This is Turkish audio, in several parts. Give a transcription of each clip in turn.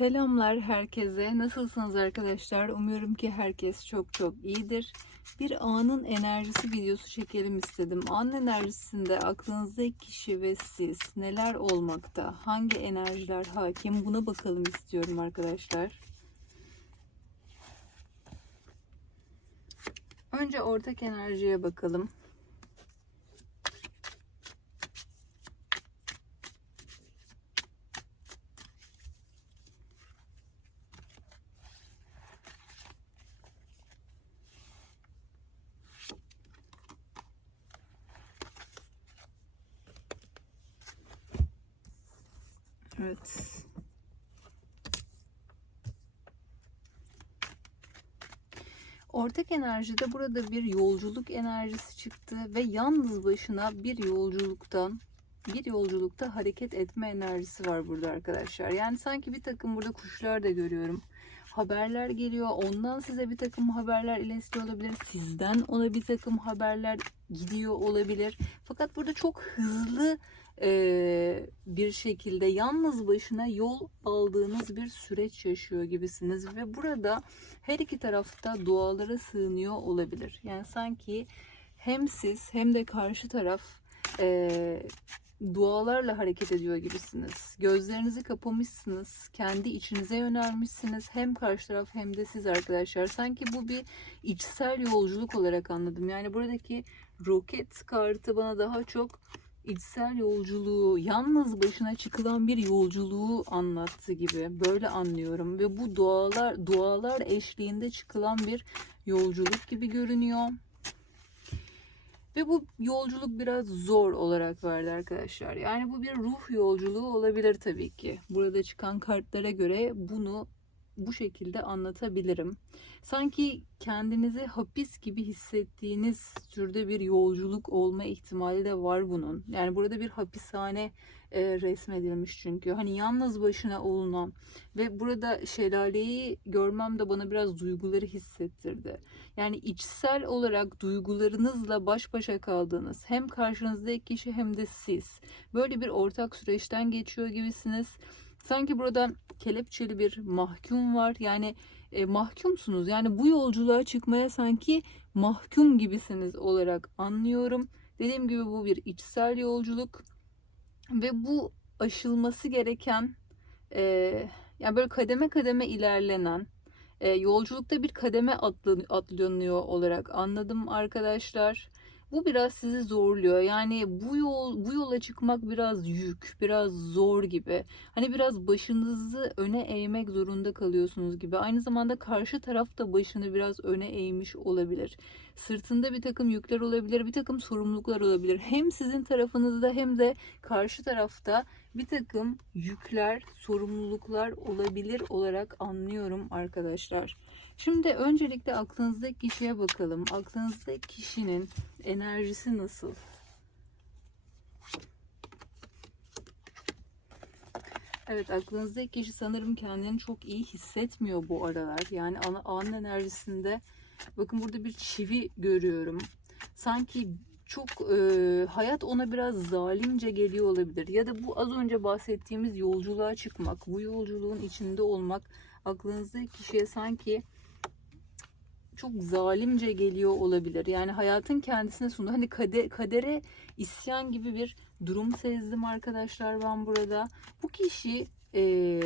Selamlar herkese. Nasılsınız arkadaşlar? Umuyorum ki herkes çok çok iyidir. Bir anın enerjisi videosu çekelim istedim. Anın enerjisinde aklınızdaki kişi ve siz neler olmakta? Hangi enerjiler hakim? Buna bakalım istiyorum arkadaşlar. Önce ortak enerjiye bakalım. Evet. Ortak enerjide burada bir yolculuk enerjisi çıktı ve yalnız başına bir yolculuktan bir yolculukta hareket etme enerjisi var burada arkadaşlar. Yani sanki bir takım burada kuşlar da görüyorum. Haberler geliyor. Ondan size bir takım haberler iletiyor olabilir. Sizden ona bir takım haberler gidiyor olabilir. Fakat burada çok hızlı bir şekilde yalnız başına yol aldığınız bir süreç yaşıyor gibisiniz ve burada her iki tarafta dualara sığınıyor olabilir. Yani sanki hem siz hem de karşı taraf e, dualarla hareket ediyor gibisiniz. Gözlerinizi kapamışsınız, kendi içinize yönelmişsiniz. Hem karşı taraf hem de siz arkadaşlar. Sanki bu bir içsel yolculuk olarak anladım. Yani buradaki roket kartı bana daha çok içsel yolculuğu, yalnız başına çıkılan bir yolculuğu anlattı gibi. Böyle anlıyorum ve bu dualar dualar eşliğinde çıkılan bir yolculuk gibi görünüyor. Ve bu yolculuk biraz zor olarak verdi arkadaşlar. Yani bu bir ruh yolculuğu olabilir tabii ki. Burada çıkan kartlara göre bunu bu şekilde anlatabilirim. Sanki kendinizi hapis gibi hissettiğiniz türde bir yolculuk olma ihtimali de var bunun. Yani burada bir hapishane e, resmedilmiş çünkü. Hani yalnız başına olunan ve burada şelaleyi görmem de bana biraz duyguları hissettirdi. Yani içsel olarak duygularınızla baş başa kaldığınız hem karşınızdaki kişi hem de siz böyle bir ortak süreçten geçiyor gibisiniz. Sanki burada kelepçeli bir mahkum var. Yani e, mahkumsunuz. Yani bu yolculuğa çıkmaya sanki mahkum gibisiniz olarak anlıyorum. Dediğim gibi bu bir içsel yolculuk ve bu aşılması gereken e, yani böyle kademe kademe ilerlenen e, yolculukta bir kademe atlanıyor olarak anladım arkadaşlar. Bu biraz sizi zorluyor. Yani bu yol bu yola çıkmak biraz yük, biraz zor gibi. Hani biraz başınızı öne eğmek zorunda kalıyorsunuz gibi. Aynı zamanda karşı taraf da başını biraz öne eğmiş olabilir. Sırtında bir takım yükler olabilir, bir takım sorumluluklar olabilir. Hem sizin tarafınızda hem de karşı tarafta bir takım yükler, sorumluluklar olabilir olarak anlıyorum arkadaşlar. Şimdi öncelikle aklınızdaki kişiye bakalım. Aklınızdaki kişinin enerjisi nasıl? Evet aklınızdaki kişi sanırım kendini çok iyi hissetmiyor bu aralar. Yani anın enerjisinde bakın burada bir çivi görüyorum. Sanki çok e, hayat ona biraz zalimce geliyor olabilir. Ya da bu az önce bahsettiğimiz yolculuğa çıkmak, bu yolculuğun içinde olmak aklınızdaki kişiye sanki çok zalimce geliyor olabilir. Yani hayatın kendisine sundu. Hani kade, kadere isyan gibi bir durum sezdim arkadaşlar ben burada. Bu kişi e,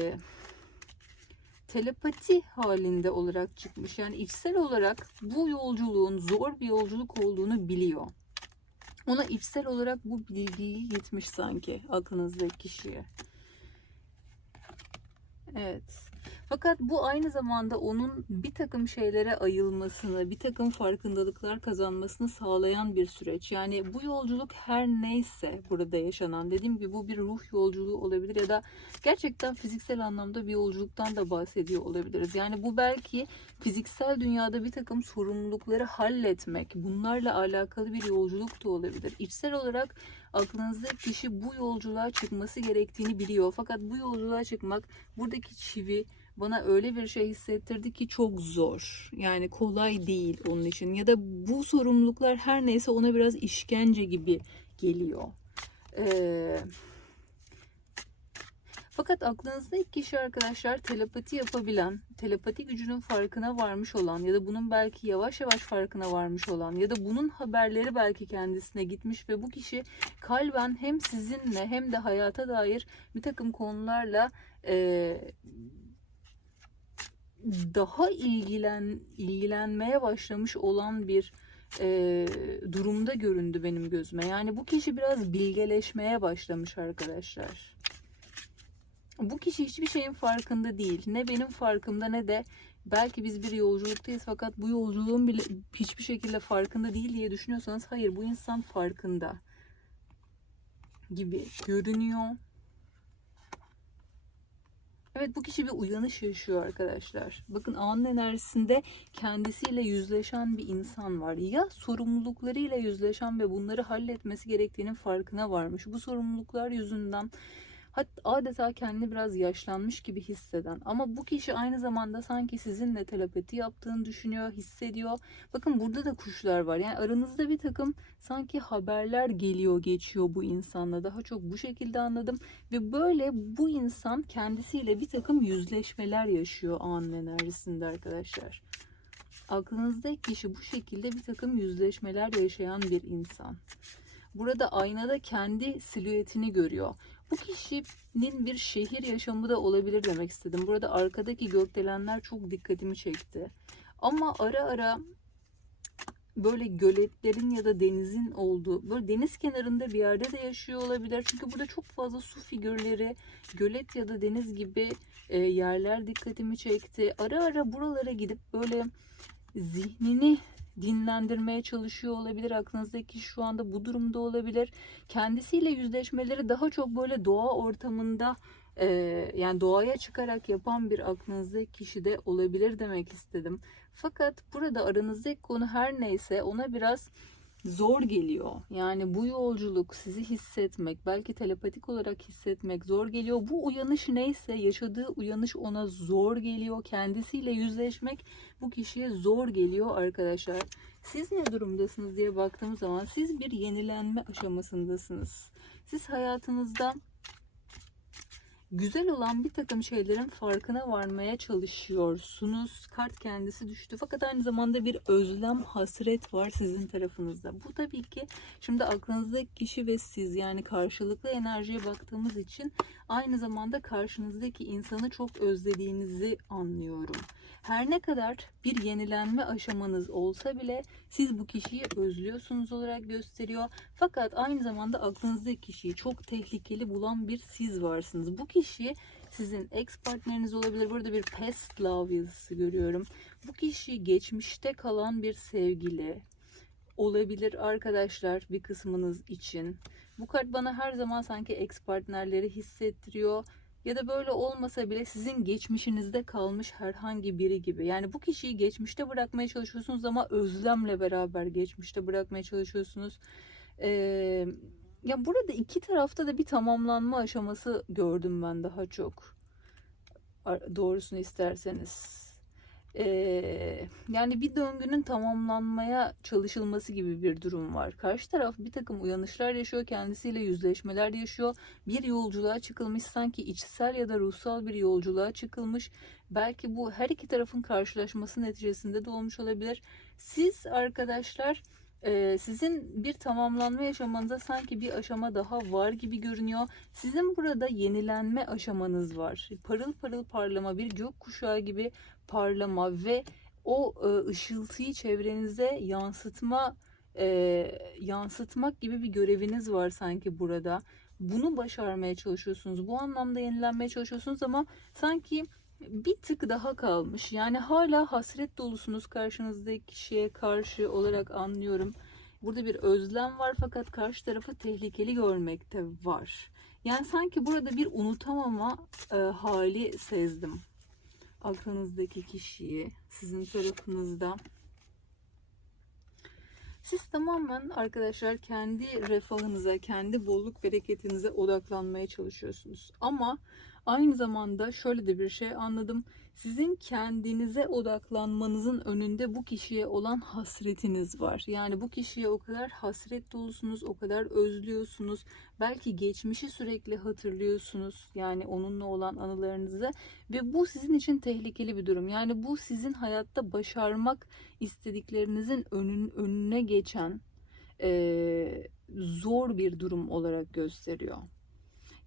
telepati halinde olarak çıkmış. Yani içsel olarak bu yolculuğun zor bir yolculuk olduğunu biliyor. Ona içsel olarak bu bilgiyi gitmiş sanki aklınızdaki kişiye. Evet. Fakat bu aynı zamanda onun bir takım şeylere ayılmasını, bir takım farkındalıklar kazanmasını sağlayan bir süreç. Yani bu yolculuk her neyse burada yaşanan, dediğim gibi bu bir ruh yolculuğu olabilir ya da gerçekten fiziksel anlamda bir yolculuktan da bahsediyor olabiliriz. Yani bu belki fiziksel dünyada bir takım sorumlulukları halletmek, bunlarla alakalı bir yolculuk da olabilir. İçsel olarak aklınızdaki kişi bu yolculuğa çıkması gerektiğini biliyor. Fakat bu yolculuğa çıkmak buradaki çivi bana öyle bir şey hissettirdi ki çok zor. Yani kolay değil onun için. Ya da bu sorumluluklar her neyse ona biraz işkence gibi geliyor. Ee, Fakat aklınızdaki kişi arkadaşlar telepati yapabilen, telepati gücünün farkına varmış olan ya da bunun belki yavaş yavaş farkına varmış olan ya da bunun haberleri belki kendisine gitmiş ve bu kişi kalben hem sizinle hem de hayata dair bir takım konularla eee, daha ilgilen ilgilenmeye başlamış olan bir eee, durumda göründü benim gözüme. Yani bu kişi biraz bilgeleşmeye başlamış arkadaşlar. Bu kişi hiçbir şeyin farkında değil. Ne benim farkımda ne de belki biz bir yolculuktayız fakat bu yolculuğun bile hiçbir şekilde farkında değil diye düşünüyorsanız hayır bu insan farkında gibi görünüyor. Evet bu kişi bir uyanış yaşıyor arkadaşlar. Bakın anın enerjisinde kendisiyle yüzleşen bir insan var. Ya sorumluluklarıyla yüzleşen ve bunları halletmesi gerektiğinin farkına varmış. Bu sorumluluklar yüzünden Hatta adeta kendini biraz yaşlanmış gibi hisseden ama bu kişi aynı zamanda sanki sizinle telepati yaptığını düşünüyor, hissediyor. Bakın burada da kuşlar var. Yani aranızda bir takım sanki haberler geliyor, geçiyor bu insanla. Daha çok bu şekilde anladım ve böyle bu insan kendisiyle bir takım yüzleşmeler yaşıyor anın enerjisinde arkadaşlar. Aklınızdaki kişi bu şekilde bir takım yüzleşmeler yaşayan bir insan. Burada aynada kendi silüetini görüyor. Bu kişinin bir şehir yaşamı da olabilir demek istedim. Burada arkadaki gökdelenler çok dikkatimi çekti. Ama ara ara böyle göletlerin ya da denizin olduğu, böyle deniz kenarında bir yerde de yaşıyor olabilir. Çünkü burada çok fazla su figürleri, gölet ya da deniz gibi e, yerler dikkatimi çekti. Ara ara buralara gidip böyle zihnini dinlendirmeye çalışıyor olabilir. Aklınızdaki şu anda bu durumda olabilir. Kendisiyle yüzleşmeleri daha çok böyle doğa ortamında e, yani doğaya çıkarak yapan bir aklınızdaki kişi de olabilir demek istedim. Fakat burada aranızdaki konu her neyse ona biraz zor geliyor. Yani bu yolculuk sizi hissetmek, belki telepatik olarak hissetmek zor geliyor. Bu uyanış neyse, yaşadığı uyanış ona zor geliyor. Kendisiyle yüzleşmek bu kişiye zor geliyor arkadaşlar. Siz ne durumdasınız diye baktığım zaman siz bir yenilenme aşamasındasınız. Siz hayatınızda güzel olan bir takım şeylerin farkına varmaya çalışıyorsunuz. Kart kendisi düştü fakat aynı zamanda bir özlem, hasret var sizin tarafınızda. Bu tabii ki şimdi aklınızdaki kişi ve siz yani karşılıklı enerjiye baktığımız için aynı zamanda karşınızdaki insanı çok özlediğinizi anlıyorum. Her ne kadar bir yenilenme aşamanız olsa bile siz bu kişiyi özlüyorsunuz olarak gösteriyor. Fakat aynı zamanda aklınızdaki kişiyi çok tehlikeli bulan bir siz varsınız. Bu kişi sizin ex partneriniz olabilir. Burada bir past love yazısı görüyorum. Bu kişi geçmişte kalan bir sevgili olabilir arkadaşlar bir kısmınız için. Bu kart bana her zaman sanki ex partnerleri hissettiriyor ya da böyle olmasa bile sizin geçmişinizde kalmış herhangi biri gibi. Yani bu kişiyi geçmişte bırakmaya çalışıyorsunuz ama özlemle beraber geçmişte bırakmaya çalışıyorsunuz. Ee, ya burada iki tarafta da bir tamamlanma aşaması gördüm ben daha çok. Doğrusunu isterseniz. Ee, yani bir döngünün tamamlanmaya çalışılması gibi bir durum var. Karşı taraf bir takım uyanışlar yaşıyor, kendisiyle yüzleşmeler yaşıyor. Bir yolculuğa çıkılmış sanki içsel ya da ruhsal bir yolculuğa çıkılmış. Belki bu her iki tarafın karşılaşması neticesinde de olmuş olabilir. Siz arkadaşlar e, sizin bir tamamlanma yaşamanıza sanki bir aşama daha var gibi görünüyor. Sizin burada yenilenme aşamanız var. Parıl parıl parlama bir gök kuşağı gibi parlama ve o e, ışıltıyı çevrenize yansıtma e, yansıtmak gibi bir göreviniz var sanki burada. Bunu başarmaya çalışıyorsunuz. Bu anlamda yenilenmeye çalışıyorsunuz ama sanki bir tık daha kalmış. Yani hala hasret dolusunuz karşınızdaki kişiye karşı olarak anlıyorum. Burada bir özlem var fakat karşı tarafı tehlikeli görmekte var. Yani sanki burada bir unutamama e, hali sezdim. Aklınızdaki kişiyi sizin tarafınızda. Siz tamamen arkadaşlar kendi refahınıza, kendi bolluk bereketinize odaklanmaya çalışıyorsunuz. Ama Aynı zamanda şöyle de bir şey anladım. Sizin kendinize odaklanmanızın önünde bu kişiye olan hasretiniz var. Yani bu kişiye o kadar hasret dolusunuz, o kadar özlüyorsunuz. Belki geçmişi sürekli hatırlıyorsunuz. Yani onunla olan anılarınızı ve bu sizin için tehlikeli bir durum. Yani bu sizin hayatta başarmak istediklerinizin önün, önüne geçen eee, zor bir durum olarak gösteriyor.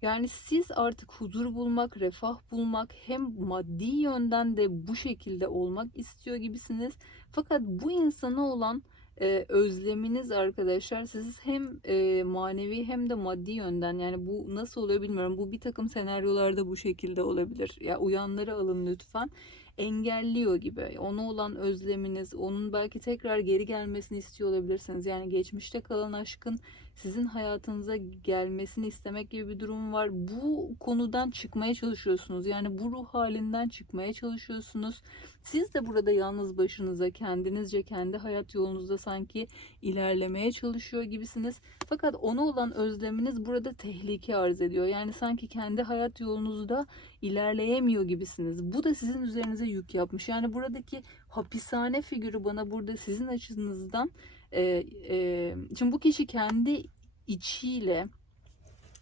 Yani siz artık huzur bulmak, refah bulmak hem maddi yönden de bu şekilde olmak istiyor gibisiniz. Fakat bu insana olan e, özleminiz arkadaşlar siz hem e, manevi hem de maddi yönden yani bu nasıl oluyor bilmiyorum. Bu bir takım senaryolarda bu şekilde olabilir. Ya uyanları alın lütfen engelliyor gibi. Ona olan özleminiz, onun belki tekrar geri gelmesini istiyor olabilirsiniz. Yani geçmişte kalan aşkın sizin hayatınıza gelmesini istemek gibi bir durum var. Bu konudan çıkmaya çalışıyorsunuz. Yani bu ruh halinden çıkmaya çalışıyorsunuz. Siz de burada yalnız başınıza kendinizce kendi hayat yolunuzda sanki ilerlemeye çalışıyor gibisiniz. Fakat ona olan özleminiz burada tehlike arz ediyor. Yani sanki kendi hayat yolunuzda ilerleyemiyor gibisiniz. Bu da sizin üzerinize yük yapmış. Yani buradaki hapishane figürü bana burada sizin açınızdan e, e, şimdi bu kişi kendi içiyle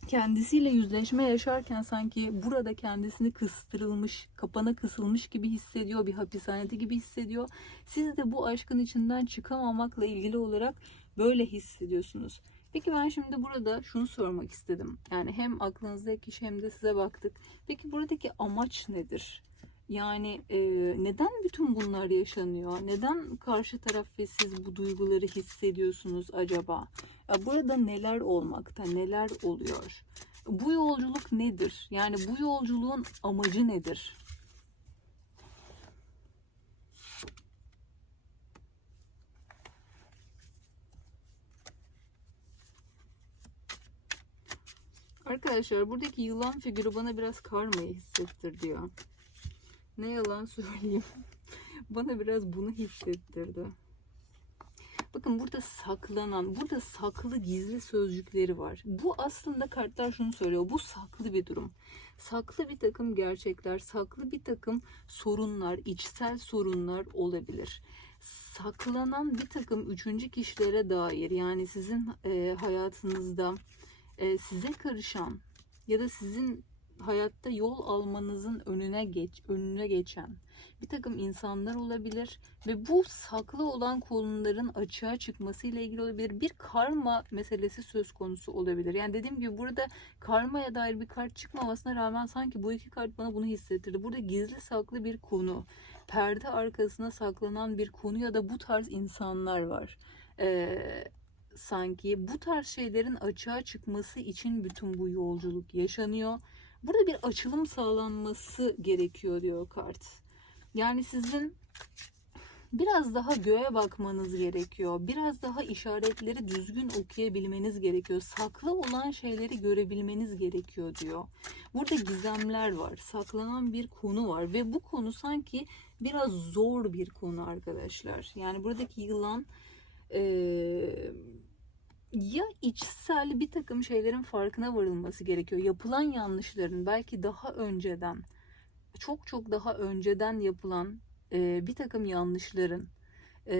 kendisiyle yüzleşme yaşarken sanki burada kendisini kıstırılmış, kapana kısılmış gibi hissediyor, bir hapishanede gibi hissediyor. Siz de bu aşkın içinden çıkamamakla ilgili olarak böyle hissediyorsunuz. Peki ben şimdi burada şunu sormak istedim. Yani hem aklınızdaki kişi hem de size baktık. Peki buradaki amaç nedir? Yani e, neden bütün bunlar yaşanıyor? Neden karşı taraf ve siz bu duyguları hissediyorsunuz acaba? Ya burada neler olmakta, neler oluyor? Bu yolculuk nedir? Yani bu yolculuğun amacı nedir? Arkadaşlar buradaki yılan figürü bana biraz karmayı hissettir diyor. Ne yalan söyleyeyim. Bana biraz bunu hissettirdi. Bakın burada saklanan, burada saklı gizli sözcükleri var. Bu aslında kartlar şunu söylüyor. Bu saklı bir durum. Saklı bir takım gerçekler, saklı bir takım sorunlar, içsel sorunlar olabilir. Saklanan bir takım üçüncü kişilere dair yani sizin e, hayatınızda e, size karışan ya da sizin hayatta yol almanızın önüne geç önüne geçen bir takım insanlar olabilir ve bu saklı olan konuların açığa çıkması ile ilgili olabilir. Bir karma meselesi söz konusu olabilir. Yani dediğim gibi burada karmaya dair bir kart çıkmamasına rağmen sanki bu iki kart bana bunu hissettirdi. Burada gizli saklı bir konu, perde arkasına saklanan bir konu ya da bu tarz insanlar var. Ee, sanki bu tarz şeylerin açığa çıkması için bütün bu yolculuk yaşanıyor. Burada bir açılım sağlanması gerekiyor diyor kart. Yani sizin biraz daha göğe bakmanız gerekiyor. Biraz daha işaretleri düzgün okuyabilmeniz gerekiyor. Saklı olan şeyleri görebilmeniz gerekiyor diyor. Burada gizemler var. Saklanan bir konu var ve bu konu sanki biraz zor bir konu arkadaşlar. Yani buradaki yılan eee ya içsel bir takım şeylerin farkına varılması gerekiyor. Yapılan yanlışların belki daha önceden, çok çok daha önceden yapılan e, bir takım yanlışların, e,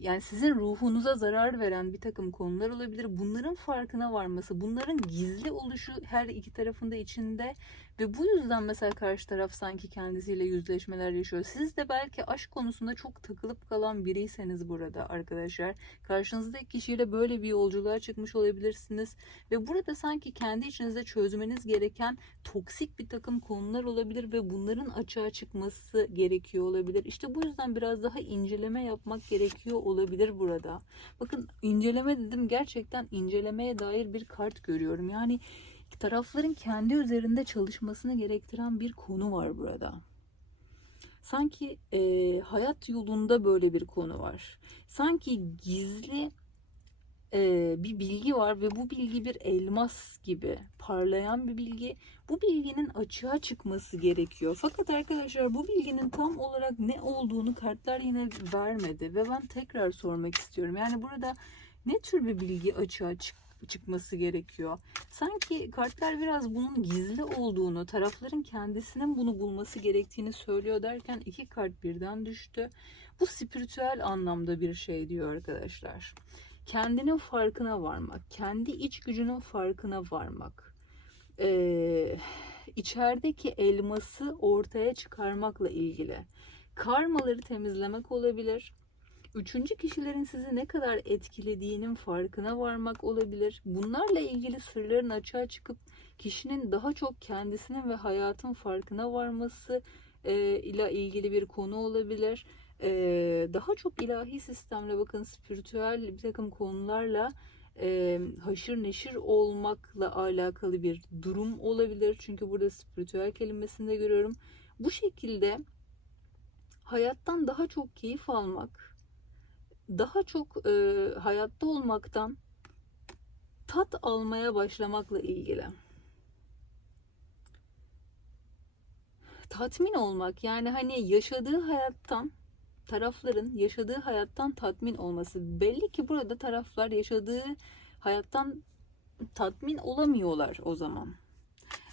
yani sizin ruhunuza zarar veren bir takım konular olabilir. Bunların farkına varması, bunların gizli oluşu her iki tarafında içinde ve bu yüzden mesela karşı taraf sanki kendisiyle yüzleşmeler yaşıyor. Siz de belki aşk konusunda çok takılıp kalan biriyseniz burada arkadaşlar. Karşınızdaki kişiyle böyle bir yolculuğa çıkmış olabilirsiniz. Ve burada sanki kendi içinizde çözmeniz gereken toksik bir takım konular olabilir ve bunların açığa çıkması gerekiyor olabilir. İşte bu yüzden biraz daha inceleme yapmak gerekiyor olabilir burada. Bakın inceleme dedim gerçekten incelemeye dair bir kart görüyorum. Yani tarafların kendi üzerinde çalışmasını gerektiren bir konu var burada. Sanki e, hayat yolunda böyle bir konu var. Sanki gizli e, bir bilgi var ve bu bilgi bir elmas gibi parlayan bir bilgi. Bu bilginin açığa çıkması gerekiyor. Fakat arkadaşlar bu bilginin tam olarak ne olduğunu kartlar yine vermedi ve ben tekrar sormak istiyorum. Yani burada ne tür bir bilgi açığa çık çıkması gerekiyor. Sanki kartlar biraz bunun gizli olduğunu, tarafların kendisinin bunu bulması gerektiğini söylüyor derken iki kart birden düştü. Bu spiritüel anlamda bir şey diyor arkadaşlar. Kendinin farkına varmak, kendi iç gücünün farkına varmak. Ee, içerideki elması ortaya çıkarmakla ilgili. Karmaları temizlemek olabilir. Üçüncü kişilerin sizi ne kadar etkilediğinin farkına varmak olabilir. Bunlarla ilgili sırların açığa çıkıp kişinin daha çok kendisinin ve hayatın farkına varması e, ile ilgili bir konu olabilir. E, daha çok ilahi sistemle bakın spiritüel bir takım konularla e, haşır neşir olmakla alakalı bir durum olabilir. Çünkü burada spiritüel kelimesini de görüyorum. Bu şekilde hayattan daha çok keyif almak, daha çok e, hayatta olmaktan tat almaya başlamakla ilgili. Tatmin olmak yani hani yaşadığı hayattan tarafların yaşadığı hayattan tatmin olması. Belli ki burada taraflar yaşadığı hayattan tatmin olamıyorlar o zaman.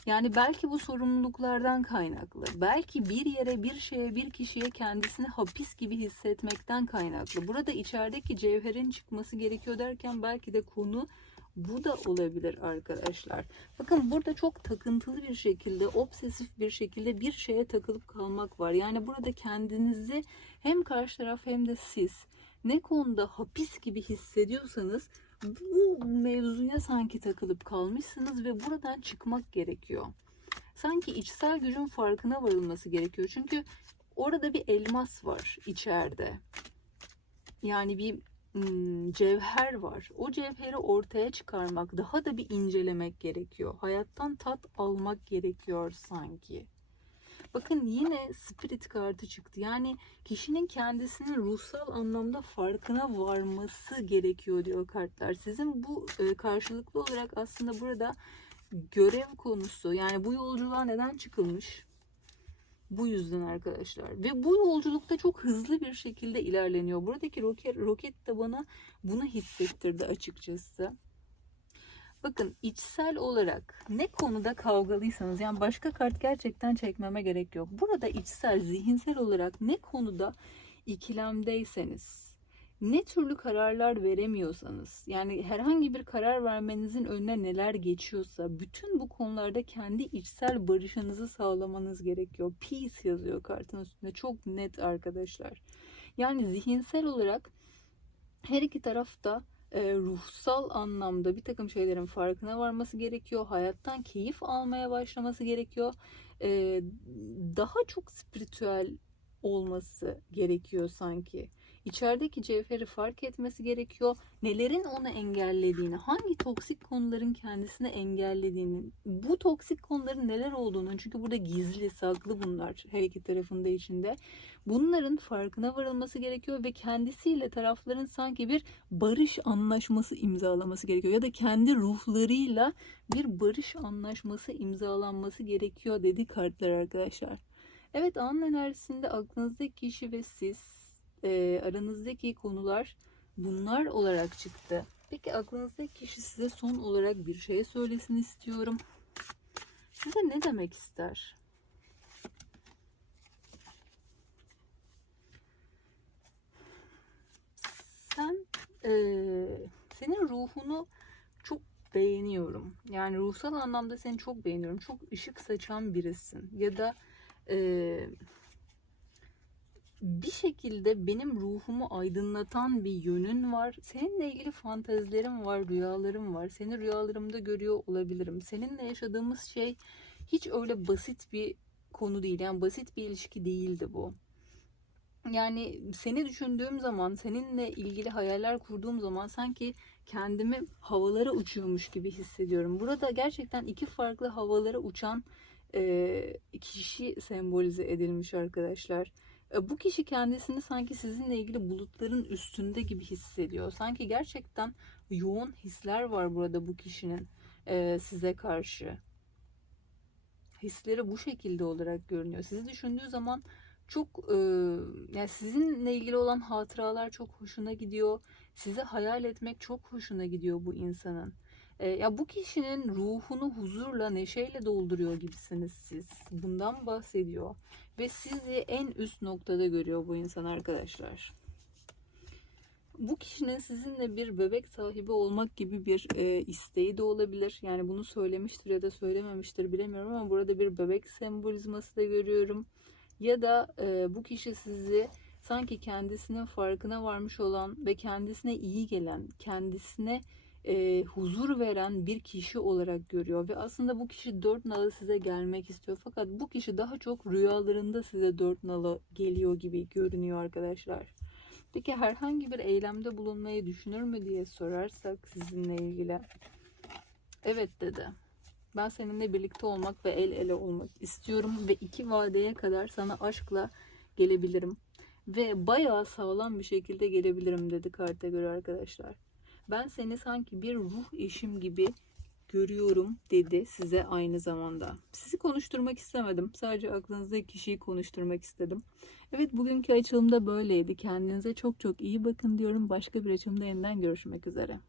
Yani belki bu sorumluluklardan kaynaklı. Belki bir yere, bir şeye, bir kişiye kendisini hapis gibi hissetmekten kaynaklı. Burada içerideki cevherin çıkması gerekiyor derken belki de konu bu da olabilir arkadaşlar. Bakın burada çok takıntılı bir şekilde, obsesif bir şekilde bir şeye takılıp kalmak var. Yani burada kendinizi hem karşı taraf hem de siz ne konuda hapis gibi hissediyorsanız bu mevzuya sanki takılıp kalmışsınız ve buradan çıkmak gerekiyor. Sanki içsel gücün farkına varılması gerekiyor. Çünkü orada bir elmas var içeride. Yani bir cevher var. O cevheri ortaya çıkarmak, daha da bir incelemek gerekiyor. Hayattan tat almak gerekiyor sanki. Bakın yine spirit kartı çıktı. Yani kişinin kendisinin ruhsal anlamda farkına varması gerekiyor diyor kartlar. Sizin bu e, karşılıklı olarak aslında burada görev konusu. Yani bu yolculuğa neden çıkılmış? Bu yüzden arkadaşlar. Ve bu yolculukta çok hızlı bir şekilde ilerleniyor. Buradaki roket, roket de bana bunu hissettirdi açıkçası. Bakın içsel olarak ne konuda kavgalıysanız yani başka kart gerçekten çekmeme gerek yok. Burada içsel, zihinsel olarak ne konuda ikilemdeyseniz, ne türlü kararlar veremiyorsanız, yani herhangi bir karar vermenizin önüne neler geçiyorsa, bütün bu konularda kendi içsel barışınızı sağlamanız gerekiyor. Peace yazıyor kartın üstünde. Çok net arkadaşlar. Yani zihinsel olarak her iki tarafta e, ruhsal anlamda bir takım şeylerin farkına varması gerekiyor. Hayattan keyif almaya başlaması gerekiyor. E, daha çok spiritüel olması gerekiyor sanki. İçerideki cevheri fark etmesi gerekiyor. Nelerin onu engellediğini, hangi toksik konuların kendisini engellediğini, bu toksik konuların neler olduğunu, çünkü burada gizli, saklı bunlar her iki tarafında içinde. Bunların farkına varılması gerekiyor ve kendisiyle tarafların sanki bir barış anlaşması imzalaması gerekiyor ya da kendi ruhlarıyla bir barış anlaşması imzalanması gerekiyor dedi kartlar arkadaşlar. Evet anın enerjisinde aklınızdaki kişi ve siz e, aranızdaki konular bunlar olarak çıktı. Peki aklınızdaki kişi size son olarak bir şey söylesin istiyorum. Size ne demek ister? Sen e, senin ruhunu çok beğeniyorum. Yani ruhsal anlamda seni çok beğeniyorum. Çok ışık saçan birisin. Ya da e, bir şekilde benim ruhumu aydınlatan bir yönün var. Seninle ilgili fantezilerim var, rüyalarım var. Seni rüyalarımda görüyor olabilirim. Seninle yaşadığımız şey hiç öyle basit bir konu değil. Yani basit bir ilişki değildi bu. Yani seni düşündüğüm zaman, seninle ilgili hayaller kurduğum zaman sanki kendimi havalara uçuyormuş gibi hissediyorum. Burada gerçekten iki farklı havalara uçan e, kişi sembolize edilmiş arkadaşlar. E, bu kişi kendisini sanki sizinle ilgili bulutların üstünde gibi hissediyor. Sanki gerçekten yoğun hisler var burada bu kişinin e, size karşı. Hisleri bu şekilde olarak görünüyor. Sizi düşündüğü zaman çok e, yani sizinle ilgili olan hatıralar çok hoşuna gidiyor. Sizi hayal etmek çok hoşuna gidiyor bu insanın. E, ya bu kişinin ruhunu huzurla, neşeyle dolduruyor gibisiniz siz. Bundan bahsediyor. Ve sizi en üst noktada görüyor bu insan arkadaşlar. Bu kişinin sizinle bir bebek sahibi olmak gibi bir e, isteği de olabilir. Yani bunu söylemiştir ya da söylememiştir bilemiyorum ama burada bir bebek sembolizması da görüyorum. Ya da e, bu kişi sizi sanki kendisinin farkına varmış olan ve kendisine iyi gelen, kendisine e, huzur veren bir kişi olarak görüyor ve aslında bu kişi dört nalı size gelmek istiyor fakat bu kişi daha çok rüyalarında size dört nalı geliyor gibi görünüyor arkadaşlar. Peki herhangi bir eylemde bulunmayı düşünür mü diye sorarsak sizinle ilgili. Evet dedi. Ben seninle birlikte olmak ve el ele olmak istiyorum ve iki vadeye kadar sana aşkla gelebilirim. Ve bayağı sağlam bir şekilde gelebilirim dedi karta göre arkadaşlar. Ben seni sanki bir ruh eşim gibi görüyorum dedi size aynı zamanda. Sizi konuşturmak istemedim. Sadece aklınızdaki kişiyi konuşturmak istedim. Evet bugünkü açılımda böyleydi. Kendinize çok çok iyi bakın diyorum. Başka bir açılımda yeniden görüşmek üzere.